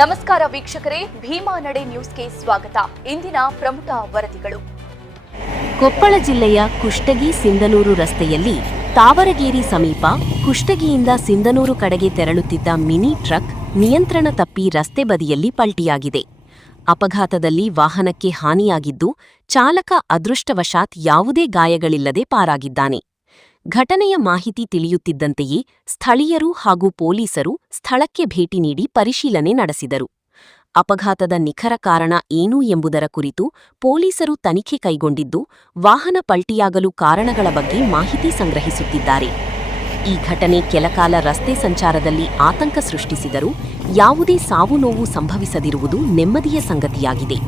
ನಮಸ್ಕಾರ ವೀಕ್ಷಕರೇ, ಭೀಮಾ ನಡೆ ನ್ಯೂಸ್ಗೆ ಸ್ವಾಗತ. ಇಂದಿನ ಪ್ರಮುಖ ವರದಿಗಳು. ಕೊಪ್ಪಳ ಜಿಲ್ಲೆಯ ಕುಷ್ಟಗಿ-ಸಿಂಧನೂರು ರಸ್ತೆಯಲ್ಲಿ ತಾವರಗೇರಿ ಸಮೀಪ ಕುಷ್ಟಗಿಯಿಂದ ಸಿಂಧನೂರು ಕಡೆಗೆ ತೆರಳುತ್ತಿದ್ದ ಮಿನಿ ಟ್ರಕ್ ನಿಯಂತ್ರಣ ತಪ್ಪಿ ರಸ್ತೆ ಬದಿಯಲ್ಲಿ ಪಲ್ಟಿಯಾಗಿದೆ. ಅಪಘಾತದಲ್ಲಿ ವಾಹನಕ್ಕೆ ಹಾನಿಯಾಗಿದ್ದು, ಚಾಲಕ ಅದೃಷ್ಟವಶಾತ್ ಯಾವುದೇ ಗಾಯಗಳಿಲ್ಲದೆ ಪಾರಾಗಿದ್ದಾನೆ. ಘಟನೆಯ ಮಾಹಿತಿ ತಿಳಿಯುತ್ತಿದ್ದಂತೆಯೇ ಸ್ಥಳೀಯರು ಹಾಗೂ ಪೊಲೀಸರು ಸ್ಥಳಕ್ಕೆ ಭೇಟಿ ನೀಡಿ ಪರಿಶೀಲನೆ ನಡೆಸಿದರು. ಅಪಘಾತದ ನಿಖರ ಕಾರಣ ಏನು ಎಂಬುದರ ಕುರಿತು ಪೊಲೀಸರು ತನಿಖೆ ಕೈಗೊಂಡಿದ್ದು, ವಾಹನ ಪಲ್ಟಿಯಾಗಲು ಕಾರಣಗಳ ಬಗ್ಗೆ ಮಾಹಿತಿ ಸಂಗ್ರಹಿಸುತ್ತಿದ್ದಾರೆ. ಈ ಘಟನೆ ಕೆಲಕಾಲ ರಸ್ತೆ ಸಂಚಾರದಲ್ಲಿ ಆತಂಕ ಸೃಷ್ಟಿಸಿದರೂ ಯಾವುದೇ ಸಾವು-ನೋವು ಸಂಭವಿಸದಿರುವುದು ನೆಮ್ಮದಿಯ ಸಂಗತಿಯಾಗಿದೆ.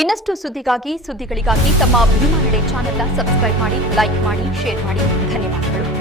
ಇನ್ನಷ್ಟು ಸುದ್ದಿಗಳಿಗಾಗಿ ತಮ್ಮ ಭೀಮಾ ನಡೆ ಚಾನೆಲ್ನ ಸಬ್ಸ್ಕ್ರೈಬ್ ಮಾಡಿ, ಲೈಕ್ ಮಾಡಿ, ಶೇರ್ ಮಾಡಿ. ಧನ್ಯವಾದಗಳು.